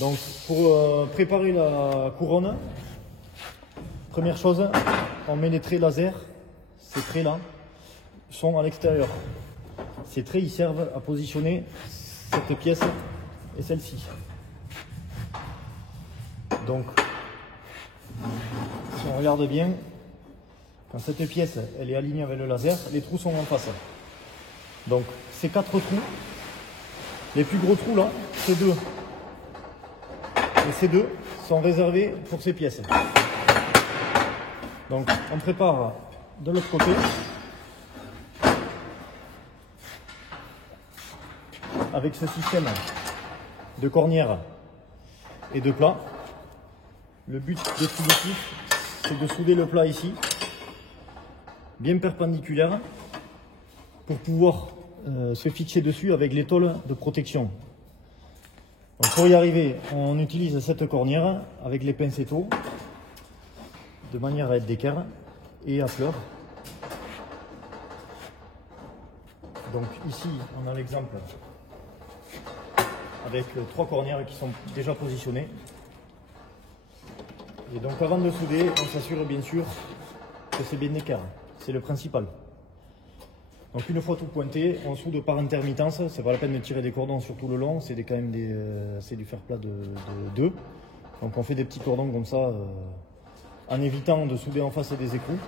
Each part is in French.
Donc pour préparer la couronne, première chose, on met les traits laser. Ces traits là sont à l'extérieur. Ces traits ils servent à positionner cette pièce et celle-ci. Donc si on regarde bien, quand cette pièce elle est alignée avec le laser, les trous sont en face. Donc ces 4 trous, les plus gros trous là, ces deux. Et ces deux sont réservés pour ces pièces. Donc on prépare de l'autre côté avec ce système de cornière et de plat. Le but définitif, c'est de souder le plat ici, bien perpendiculaire, pour pouvoir se fixer dessus avec les tôles de protection. Donc pour y arriver, on utilise cette cornière avec les pincettos de manière à être d'équerre et à fleur. Donc ici, on a l'exemple avec 3 cornières qui sont déjà positionnées. Et donc avant de souder, on s'assure bien sûr que c'est bien d'équerre. C'est le principal. Donc une fois tout pointé, on soude par intermittence. C'est pas la peine de tirer des cordons sur tout le long. C'est quand même c'est du fer plat de 2. Donc on fait des petits cordons comme ça en évitant de souder en face des écrous.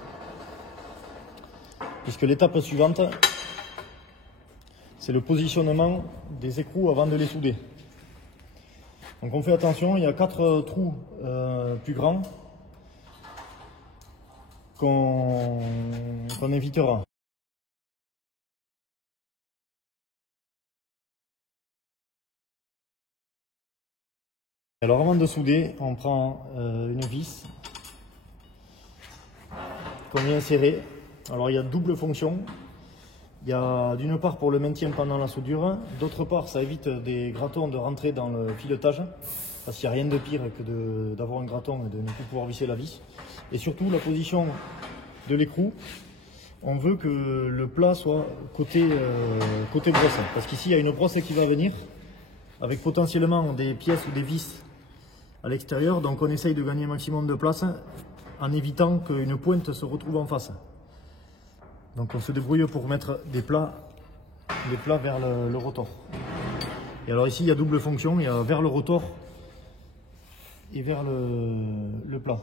Puisque l'étape suivante, c'est le positionnement des écrous avant de les souder. Donc on fait attention, il y a 4 trous plus grands qu'on évitera. Alors avant de souder, on prend une vis qu'on vient serrer. Alors il y a double fonction. Il y a d'une part pour le maintien pendant la soudure, d'autre part ça évite des gratons de rentrer dans le filetage, parce qu'il n'y a rien de pire que d'avoir un graton et de ne plus pouvoir visser la vis. Et surtout la position de l'écrou, on veut que le plat soit côté brosse, parce qu'ici il y a une brosse qui va venir, avec potentiellement des pièces ou des vis à l'extérieur, donc on essaye de gagner un maximum de place en évitant qu'une pointe se retrouve en face. Donc on se débrouille pour mettre des plats vers le rotor. Et alors ici il y a double fonction, il y a vers le rotor et vers le plat.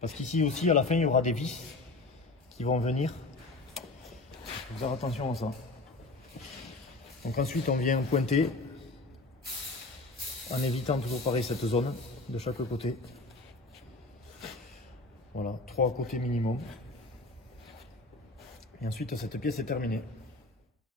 Parce qu'ici aussi à la fin il y aura des vis qui vont venir. Il faut faire attention à ça. Donc ensuite on vient pointer en évitant toujours pareil cette zone de chaque côté. Voilà, 3 côtés minimum. Et ensuite cette pièce est terminée.